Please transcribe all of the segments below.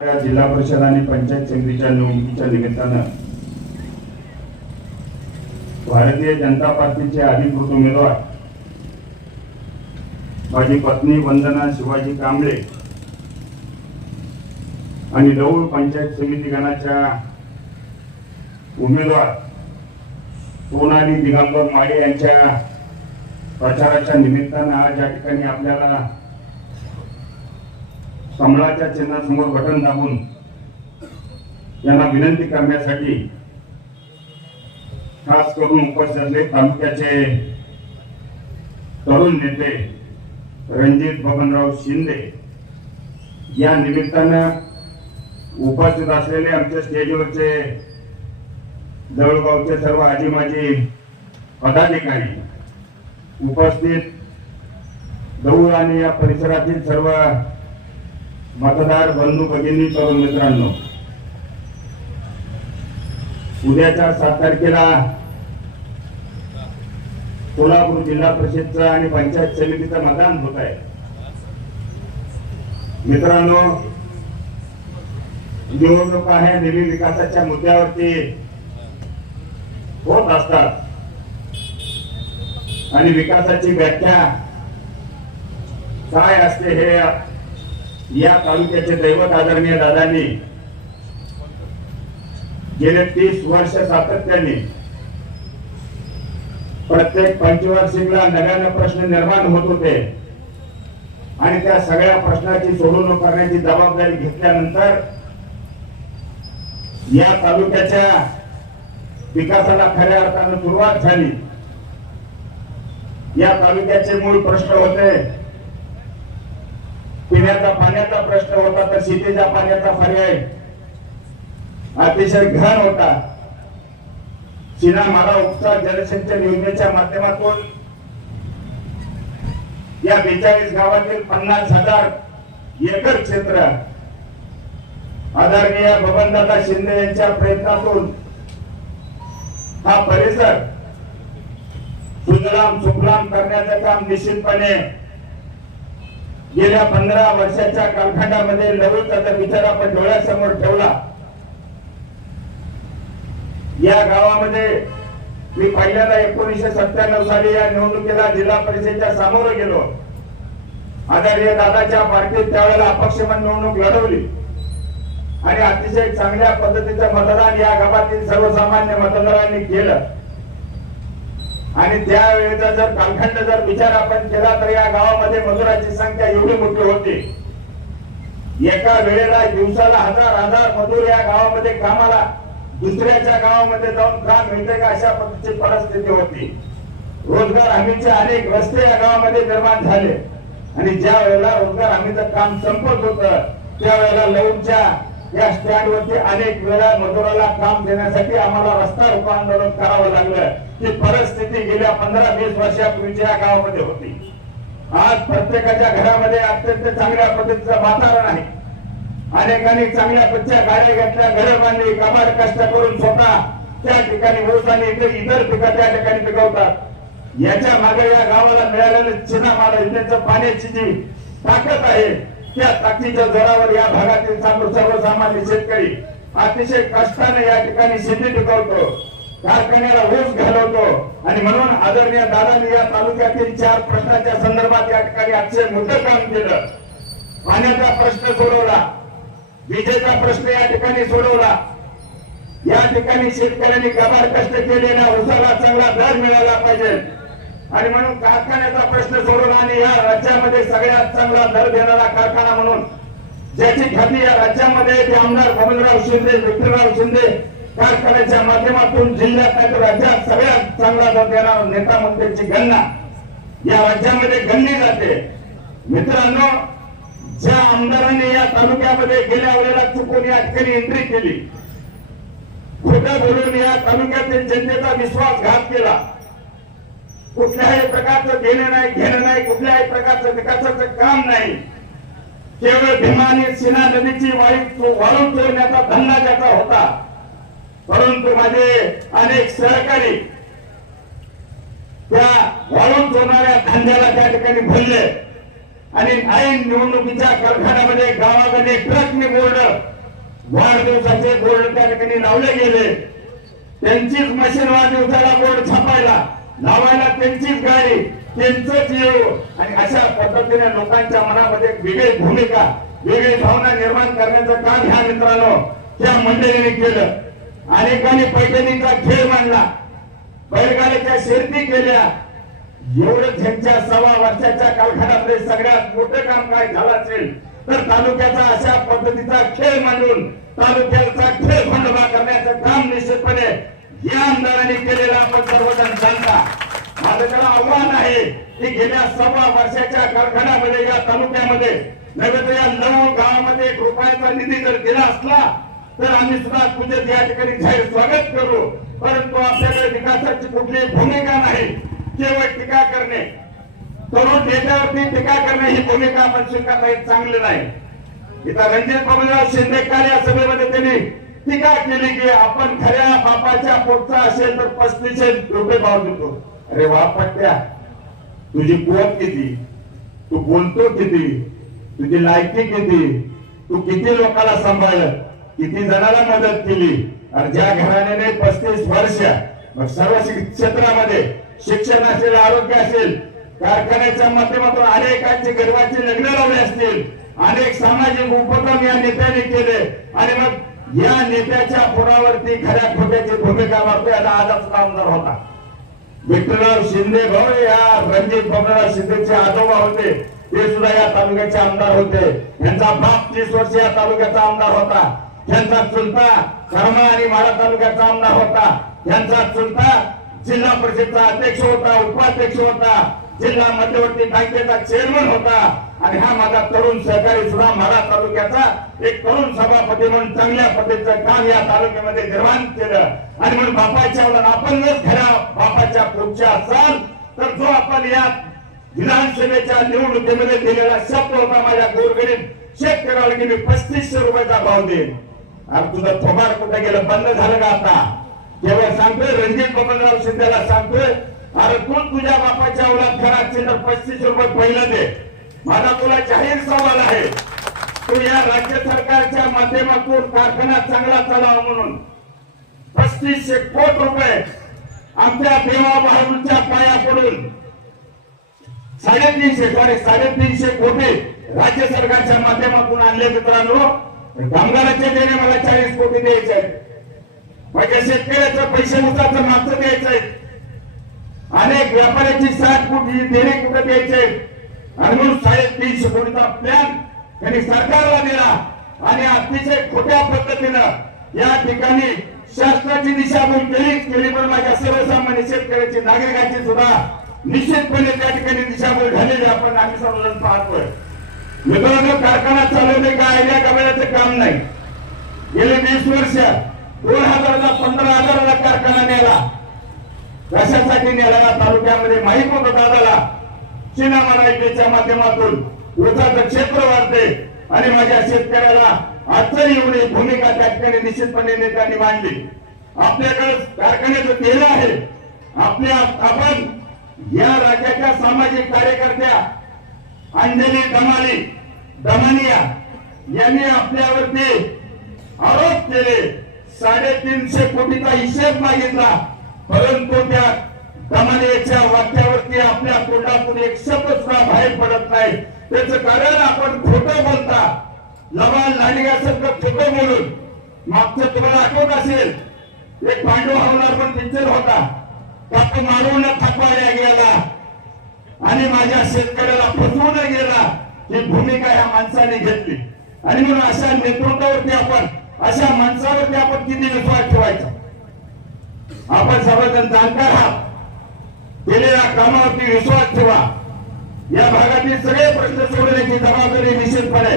जिल्हा परिषद आणि पंचायत समितीच्या निवडणुकीच्या निमित्तानं भारतीय जनता पार्टीचे अधिकृत उमेदवार माझी पत्नी वंदना शिवाजी कांबळे आणि दौंड पंचायत समिती गणाच्या उमेदवार सोनाली दिगंबर माडे यांच्या प्रचाराच्या निमित्तानं आज या ठिकाणी आपल्याला कमळाच्या चिन्हासमोर बटन दाबून यांना विनंती करण्यासाठी खास करून उपस्थित असले तालुक्याचे तरुण नेते रणजित बबनराव शिंदे या निमित्तानं उपस्थित असलेले आमच्या स्टेजवरचे जवळगावचे सर्व आजी माजी पदाधिकारी उपस्थित दौंड आणि या परिसरातील सर्व मतदार बंधू भगिनी तरुण मित्रांनो, उद्याच्या 7 तारखेला कोल्हापूर जिल्हा परिषदचं आणि पंचायत समितीचं मतदान होत आहे. मित्रांनो, निवडणुका ह्या नेहमी विकासाच्या मुद्द्यावरती होत असतात आणि विकासाची व्याख्या काय असते हे या तालुक्याचे दैवत आदरणीय दादांनी गेले 30 वर्ष सातत्याने प्रत्येक पंचवार्षिकला नव्याने प्रश्न निर्माण होत होते आणि त्या सगळ्या प्रश्नाची सोडवणूक करण्याची जबाबदारी घेतल्यानंतर या तालुक्याच्या विकासाला खऱ्या अर्थाने सुरुवात झाली. या तालुक्याचे मूळ प्रश्न होते पिण्याचा पाण्याचा प्रश्न होता, तर शेतीच्या पाण्याचा पर्याय अतिशय घन होता. चिना मारा उपसा जलसिंचन योजनेच्या माध्यमातून या 42 गावातील 50,000 एकर क्षेत्र आदरणीय बबनदादा शिंदे यांच्या प्रयत्नातून हा परिसर सुजलाम सुफलाम करण्याचं काम निश्चितपणे गेल्या 15 वर्षाच्या कालखंडामध्ये लवकरचा विचार आपण डोळ्यासमोर ठेवला. या गावामध्ये मी पहिल्यांदा 1997 साली या निवडणुकीला जिल्हा परिषदेच्या सामोरं गेलो. आदरणीय दादाच्या पार्टीत त्यावेळेला अपक्ष म्हणून निवडणूक लढवली आणि अतिशय चांगल्या पद्धतीचं मतदान या गावातील सर्वसामान्य मतदारांनी केलं. आणि त्यावेळेचा जर कालखंड जर विचार आपण केला तर या गावामध्ये मजुरांची संख्या एवढी मोठी होती. एका वेळेला दिवसाला हजार मजूर या गावामध्ये कामाला दुसऱ्याच्या गावामध्ये जाऊन काम मिळते का अशा पद्धतीची परिस्थिती होती. रोजगार हमीचे अनेक रस्ते या गावामध्ये निर्माण झाले आणि ज्या वेळेला रोजगार हमीचं काम संपत होतं त्यावेळेला लौंडच्या या स्टँड वरती अनेक वेळा मजुराला काम देण्यासाठी आम्हाला रस्ता रोको आंदोलन करावं लागलं. ही परिस्थिती गेल्या 15-20 वर्षापूर्वीच्या गावामध्ये होती. आज प्रत्येकाच्या घरामध्ये अत्यंत चांगल्या पद्धतीचं वातावरण आहे. अनेकांनी चांगल्या पद्धतीच्या गाड्या घेतल्या, घरं बांधली, काबाड कष्ट करून स्वतः त्या ठिकाणी ऊस आणि इतर पिकं त्या ठिकाणी पिकवतात. याच्या मागे या गावाला मिळालेलं चिना मारा योजनेचं पाण्याची जी ताकद आहे त्या ताकदीच्या जोरावर या भागातील सर्वसामान्य शेतकरी अतिशय कष्टाने या ठिकाणी शेती पिकवतो, कारखान्याला ऊस घालवतो आणि म्हणून आदरणीय दादांनी या तालुक्यातील 4 प्रश्नाच्या संदर्भात या ठिकाणी अतिशय मोठं काम केलं. पाण्याचा प्रश्न सोडवला, विजेचा प्रश्न या ठिकाणी सोडवला. या ठिकाणी शेतकऱ्यांनी कबाड कष्ट केले ना, ऊसाला चांगला दर मिळाला पाहिजे आणि म्हणून कारखान्याचा प्रश्न सोडवला आणि या राज्यामध्ये सगळ्यात चांगला दर देणारा कारखाना म्हणून ज्याची ख्याती या राज्यामध्ये ते आमदार बबनराव शिंदे, विठ्ठलराव शिंदे कारखान्याच्या माध्यमातून जिल्ह्यात नाही तर राज्यात सगळ्यात चांगला दर देणारा नेता मंत्र्यांची गणना या राज्यामध्ये गणली जाते. मित्रांनो, ज्या आमदारांनी या तालुक्यामध्ये गेल्या वेळेला चुकून या ठिकाणी एंट्री केली, खोटं बोलून या तालुक्यातील जनतेचा विश्वासघात केला, कुठल्याही प्रकारचं देणं नाही घेणं नाही, कुठल्याही प्रकारचं विकासाचं काम नाही, केवळ भीमाने सिना नदीची वाळू चोरण्याचा धंदा त्याचा होता. परंतु माझे अनेक सहकारी त्या वाळू चोरणाऱ्या धंद्याला त्या ठिकाणी भरले आणि ऐन निवडणुकीच्या कारखान्यामध्ये गावामध्ये ट्रकने बोर्ड, वाढदिवसाचे बोर्ड त्या ठिकाणी लावले गेले. त्यांचीच मशीन वाढदिवसाला बोर्ड छापायला लावायला, त्यांचीच गाडी, त्यांचंच येऊ, आणि अशा पद्धतीने लोकांच्या मनामध्ये वेगळी भूमिका, वेगळी भावना निर्माण करण्याचं काम ह्या मित्रांनो त्या मंडळीने केलं. अनेकांनी पैठणीचा खेळ मांडला, बैलगाड्याच्या शर्यती केल्या. एवढं त्यांच्या 6 वर्षाच्या कालखंडामध्ये सगळ्यात मोठं काम काय झालं असेल तर तालुक्याचा अशा पद्धतीचा खेळ मांडून तालुक्याचा खेळ खंडोबा करण्याचं काम निश्चितपणे या आमदारांनी केलेलं आपण सर्वजण जाणता. माझं त्याला आव्हान आहे की गेल्या 6 वर्षाच्या कालखंडामध्ये या तालुक्यामध्ये नव्हे तर या लवळ गावामध्ये 1 रुपयाचा निधी जर दिला असला तर आम्ही सुद्धा तुझे या ठिकाणी जाहीर स्वागत करू. परंतु आपल्याकडे विकासाची कुठलीही भूमिका नाही, केवळ टीका करणे, तरुण नेत्यावरती टीका करणे ही भूमिका आपण स्वीकारता चांगली नाही. इथं रणजित बबनराव शिंदे काल या सभेमध्ये त्यांनी टीका केली की आपण खऱ्या बापाच्या पोटचा असेल तर 3500 रुपये भाव देतो. अरे वा पट्ट्या, तुझी पोट किती, तू बोलतो किती, तुझी लायकी किती, तू किती लोकांना सांभाळलं, किती जणांना मदत केली. आणि ज्या घराण्याने 35 वर्ष मग सर्व क्षेत्रामध्ये शिक्षण असेल, आरोग्य असेल, कारखान्याच्या माध्यमातून अनेकांची गर्भाची लग्न लावले असतील, अनेक सामाजिक उपक्रम या नेत्याने केले, आणि मग या नेत्याच्या पुरावरती खऱ्या खोट्याची भूमिका मारतोय. आजच आमदार होता विठ्ठलराव शिंदे भाऊ, या रणजित बबनराव शिंदेचे आजोबा होते, ते सुद्धा या तालुक्याचे आमदार होते. त्यांचा बाप 30 वर्ष या तालुक्याचा आमदार होता. त्यांचा चुलता कर्मा आणि माळा तालुक्याचा आमदार होता. त्यांचा चुलता जिल्हा परिषदचा अध्यक्ष होता, उपाध्यक्ष होता, जिल्हा मध्यवर्ती बँकेचा चेअरमन होता. आणि हा माझा तरुण सहकारी सुद्धा माळा तालुक्याचा एक तरुण सभापती म्हणून चांगल्या पद्धतीचं काम या तालुक्यामध्ये निर्माण केलं. आणि म्हणून बापाच्या आपण जर खऱ्या बापाच्या पुढच्या असाल तर जो आपण या विधानसभेच्या निवडणुकीमध्ये दिलेला शब्द होता, माझ्या गोरगरीब शेतकऱ्याला की मी 3500 रुपयाचा भाव देईन. अरे तुझं थोबाड कुठे गेलं, बंद झालं का आता? केवळ सांगतोय रणजित बबनराव शिंदेला सांगतोय, अरे तू तुझ्या बापाच्या औलाद खरा असतील तर 3500 रुपये पहिलं दे. माझा तुला जाहीर सवाल आहे, तू या राज्य सरकारच्या माध्यमातून कारखाना चांगला चालावा म्हणून 3500 कोटी रुपये आमच्या देवा बाळूच्या पाया पडून 350 कोटी राज्य सरकारच्या माध्यमातून आणले. मित्रांनो, कामगारांचे देणे मला 40 कोटी द्यायचे आहेत, माझ्या शेतकऱ्याचं पैसे उसाचं मागचं द्यायचं आहे, अनेक व्यापाऱ्याची 60 कोटी देणे कुठे द्यायचे आहेत. आणि म्हणून 350 कोटीचा प्लॅन त्यांनी सरकारला दिला. आणि अतिशय खोट्या पद्धतीनं या ठिकाणी शासनाची दिशाभूल केली, पण माझ्या सर्वसामान्य शेतकऱ्याची, नागरिकांची सुद्धा निश्चितपणे त्या ठिकाणी दिशाभूल झालेली आपण आम्ही सर्वजण पाहतोय. मित्रांनो, कारखाना चालवणे का आयडिया गमवण्याचं काम नाही. गेले 20 वर्ष 2000ला 15,000ला कारखाना नेला. कशासाठी नेला? तालुक्यामध्ये माहित होतं दादाला, सिनेमाच्या माध्यमातून ऊसाचं क्षेत्र वाढते आणि माझ्या शेतकऱ्याला अडचण येऊ नये भूमिका त्या ठिकाणी निश्चितपणे नेत्यांनी मांडली. आपल्याकडे कारखान्याचं केलं आहे. आपण या राज्याच्या सामाजिक कार्यकर्त्या अंजली दमानिया यांनी आपल्यावरती आरोप केले, 350 कोटीचा हिशेब मागितला. परंतु त्या दमानियाच्या वाक्यावरती आपल्या तोंडातून एक शब्द सुद्धा बाहेर पडत नाही. त्याचं कारण आपण खोटं बोलता, लबाड लांडग्यासारखं खोटं बोलून. मागचं तुम्हाला आठवत असेल, एक पांडू हवलदार पण पिक्चर होता, त्यातून मारून थकवायला गेला आणि माझ्या शेतकऱ्याला फसवून गेला. ही भूमिका या माणसाने घेतली. आणि म्हणून अशा नेतृत्वावरती आपण, अशा माणसावरती आपण किती विश्वास ठेवायचा? आपण सर्वजण जाणकार आहात, केलेल्या कामावरती विश्वास ठेवा. या भागातील सगळे प्रश्न सोडवण्याची जबाबदारी निश्चितपणे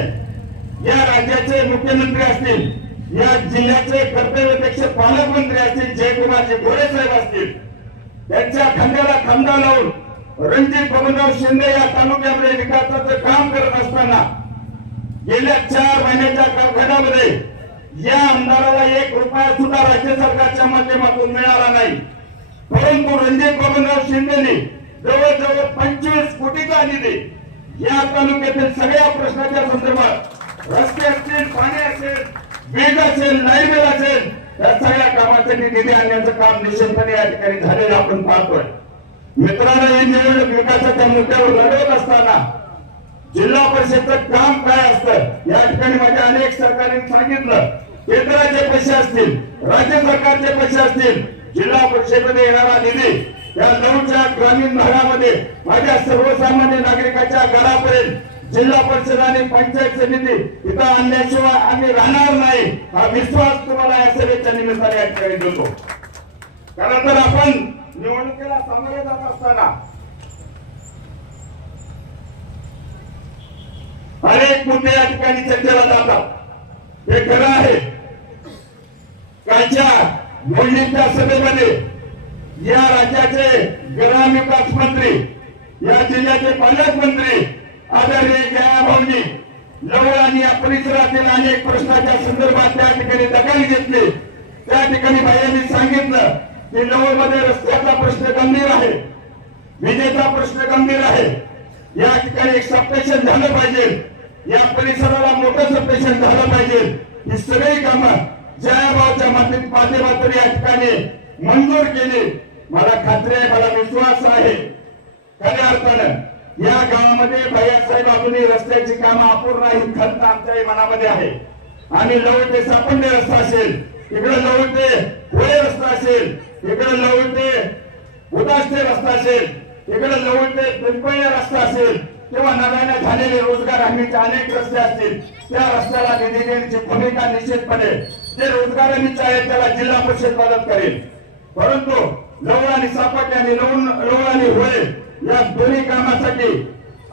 या राज्याचे मुख्यमंत्री असतील, या जिल्ह्याचे कर्तव्यदक्ष पालकमंत्री असतील, जयकुमारजी गोरे साहेब असतील, त्यांच्या खांद्याला खांदा लावून रणजित बबनराव शिंदे या तालुक्यामध्ये विकासाचं काम करत असताना गेल्या 4 महिन्याच्या कालखंडामध्ये या आमदाराला 1 रुपया सुद्धा राज्य सरकारच्या माध्यमातून मिळाला नाही. परंतु रणजित बबनराव शिंदेने जवळजवळ 25 कोटीचा निधी या तालुक्यातील सगळ्या प्रश्नाच्या संदर्भात रस्ते असतील, पाणी असेल, वीज असेल, लाईट बिल असेल, या सगळ्या कामासाठी निधी आणण्याचं काम निश्चितपणे या ठिकाणी झालेलं आपण पाहतोय. मित्रांनो, ही निवडणूक विकासाच्या मुद्द्यावर लढवत असताना जिल्हा परिषदचं काम काय असतं या ठिकाणी माझ्या अनेक सहकाऱ्यांनी सांगितलं. केंद्राचे पैसे असतील, राज्य सरकारचे पैसे असतील, जिल्हा परिषदेमध्ये येणारा निधी या लवच्या ग्रामीण भागामध्ये माझ्या सर्वसामान्य नागरिकांच्या घरापर्यंत जिल्हा परिषद आणि पंचायत समिती इथं आणल्याशिवाय आम्ही राहणार नाही, हा विश्वास तुम्हाला या सभेच्या निमित्ताने या ठिकाणी देतो. कारण तर आपण निवडणुकीला सामोरे जात असताना अनेक मुद्दे या ठिकाणी चर्चेला जातात. हे खरं आहे. कालच्या मोहिमेच्या सभेमध्ये या राज्याचे ग्रामविकास मंत्री, या जिल्ह्याचे पालकमंत्री आदरणीय जयाभाऊंनी लवळ आणि या परिसरातील अनेक प्रश्नाच्या संदर्भात त्या ठिकाणी दखल घेतली. त्या ठिकाणी बायांनी सांगितलं की लवळ मध्ये रस्त्याचा प्रश्न गंभीर आहे, विजेचा प्रश्न गंभीर आहे, या ठिकाणी एक सबस्टेशन झालं पाहिजे, या परिसराला मोठं सबस्टेशन झालं पाहिजे. ही सगळी कामं जयाभाऊच्या माध्यमातून या ठिकाणी मंजूर केली. मला खात्री आहे, मला विश्वास आहे, खऱ्या अर्थानं या गावामध्ये भैयासाहेब अजूनही रस्त्याची कामं अपूर्ण आहे, खंत आमच्याही मनामध्ये आहे. आणि लवळ ते सापंडे रस्ता असेल, इकडे लवळ ते होळे रस्ता असेल, इकडे लवळ ते उदासते रस्ता असेल, इकडे लवळ ते पिंपळणे रस्ता असेल, किंवा नव्याने झालेले रोजगार हमीचे अनेक रस्ते असतील, त्या रस्त्याला निधी देण्याची भूमिका निश्चितपणे जे रोजगार हमीचे आहेत त्याला जिल्हा परिषद मदत करेल. परंतु लवळ आणि सापट आणि लवळ आणि होळे या दोन्ही कामासाठी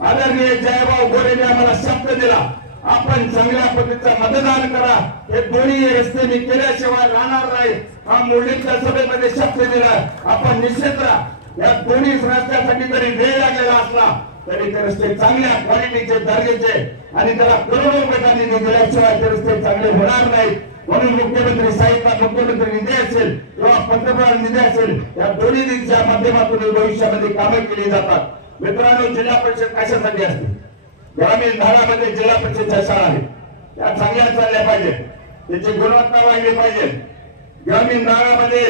आदरणीय जयभाऊ गोरेने आम्हाला शब्द दिला, आपण चांगल्या पद्धतीचं मतदान करा, हे दोन्ही रस्ते मी केल्याशिवाय राहणार नाही, हा मुलींच्या सभेमध्ये शब्द दिला. आपण निश्चित राहा. या दोन्ही रस्त्यासाठी जरी वेळ लागलेला असला तरी ते रस्ते चांगल्या क्वालिटीचे, दर्जाचे आणि त्याला करोडो रुपयाचा निधी दिल्याशिवाय ते रस्ते चांगले होणार नाहीत. म्हणून मुख्यमंत्री साहेबचा मुख्यमंत्री निधी असेल किंवा पंतप्रधान निधी असेल, या दोन्ही निधीच्या माध्यमातून भविष्यामध्ये कामे केली जातात. मित्रांनो, जिल्हा परिषद कशासाठी असते? ग्रामीण भागामध्ये जिल्हा परिषदच्या शाळा आहेत, त्या चांगल्या चालल्या पाहिजेत, त्याची गुणवत्ता वाढली पाहिजे. ग्रामीण भागामध्ये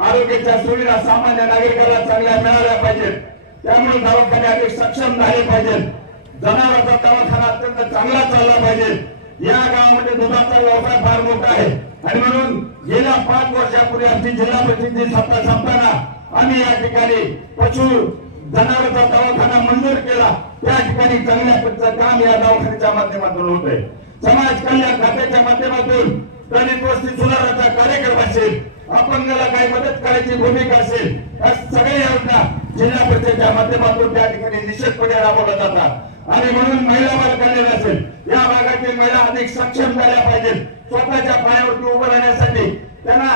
आरोग्याच्या सुविधा सामान्य नागरिकाला चांगल्या मिळाल्या पाहिजेत. त्यामुळे दवाखाने अधिक सक्षम झाले पाहिजेत. जनावरांचा दवाखाना अत्यंत चांगला चालला पाहिजे. या गावामध्ये दुधाचा व्यवसाय फार मोठा आहे आणि म्हणून गेल्या 5 वर्षापूर्वी आमची जिल्हा परिषदेची सत्ता संपताना आम्ही या ठिकाणी पशु जनावरांचा दवाखाना मंजूर केला. त्या ठिकाणी चांगल्या पद्धतीचं काम या दवाखान्याच्या माध्यमातून होत आहे. समाज कल्याण खात्याच्या माध्यमातून दलित वस्ती सुधारण्याचा कार्यक्रम असेल, अपंगाला काही मदत करायची भूमिका असेल, या सगळ्या योजना जिल्हा परिषदेच्या माध्यमातून त्या ठिकाणी निश्चितपणे राबवल्या जातात. आणि म्हणून महिला बाल कल्याण असेल, या भागातील महिला अधिक सक्षम झाल्या पाहिजेत. स्वतःच्या पायावरती उभं राहण्यासाठी त्यांना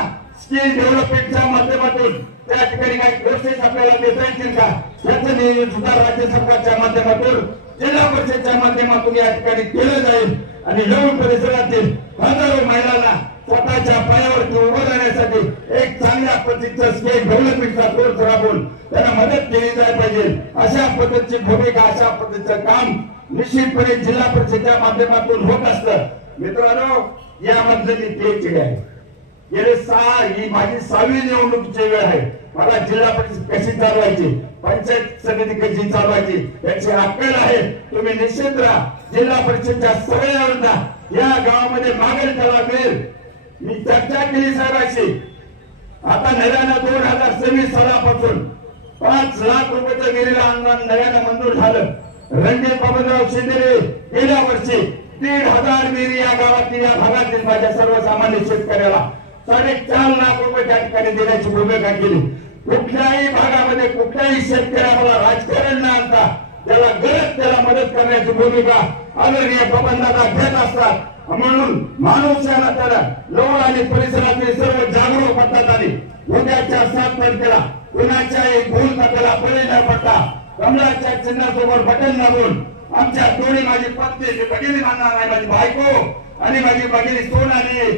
स्किल डेव्हलपमेंटच्या माध्यमातून त्या ठिकाणी काही कोर्सेस आपल्याला देता येतील का, याचं नियोजन सुद्धा राज्य सरकारच्या माध्यमातून, जिल्हा परिषदेच्या माध्यमातून या ठिकाणी केलं जाईल. आणि लवळ परिसरातील हजारो महिलांना स्वतःच्या पायावरती उभं राहण्यासाठी एक चांगल्या पद्धतीचं स्किल डेव्हलपमेंटचा कोर्स राबवून त्यांना मदत केली जायला पाहिजे. अशा पद्धतीची भूमिका, अशा पद्धतीचं काम निश्चितपणे जिल्हा परिषदेच्या माध्यमातून होत असतं. मित्रांनो, यामधलं मी पीएचडी आहे. गेले 6 ही माझी 6वी निवडणुकीची वेळ आहे. मला जिल्हा परिषद कशी चालवायची, पंचायत समिती कशी चालवायची याची अक्कल आहे. तुम्ही निश्चित राहा. जिल्हा परिषदच्या सगळ्या योजना या गावामध्ये मागेल त्याला मिळेल. मी चर्चा केली साहेबांशी. आता नव्यानं 2026 सालापासून 5 लाख रुपयाचं विहिरीला अनुदान नव्यानं मंजूर झालं. रणजित बाबूराव शिंदे गेल्या वर्षी 1,500 विहिरी या गावातील, या भागातील माझ्या सर्वसामान्य शेतकऱ्याला 4.5 लाख रुपये त्या ठिकाणी देण्याची भूमिका केली. कुठल्याही भागामध्ये कुठल्याही शेतकऱ्याला राजकारण न आणता त्याला गरज त्याला मदत करण्याची भूमिका आदरणीय बबनदादा घेत असतात. म्हणून माणूस या नात्याला लवळ आणि परिसरातील सर्व जागरूक होतात. आणि उद्याच्या 7 तारखेला कुणाच्याही भूल नकला बळी न पडता कमळाच्या चिन्हासोबत बटन दाबून आमच्या दोन्ही, माझी पत्नी, मी भगिनी मानणार आहे, माझी बायको आणि माझी भगिनी सोनाली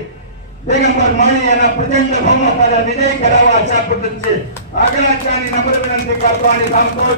दिगंबर माळी यांना प्रचंड बहुमताने विजयी करावा, अशा पद्धतीचे आग्रहाची आणि नम्र विनंती करतो आणि सांगतो.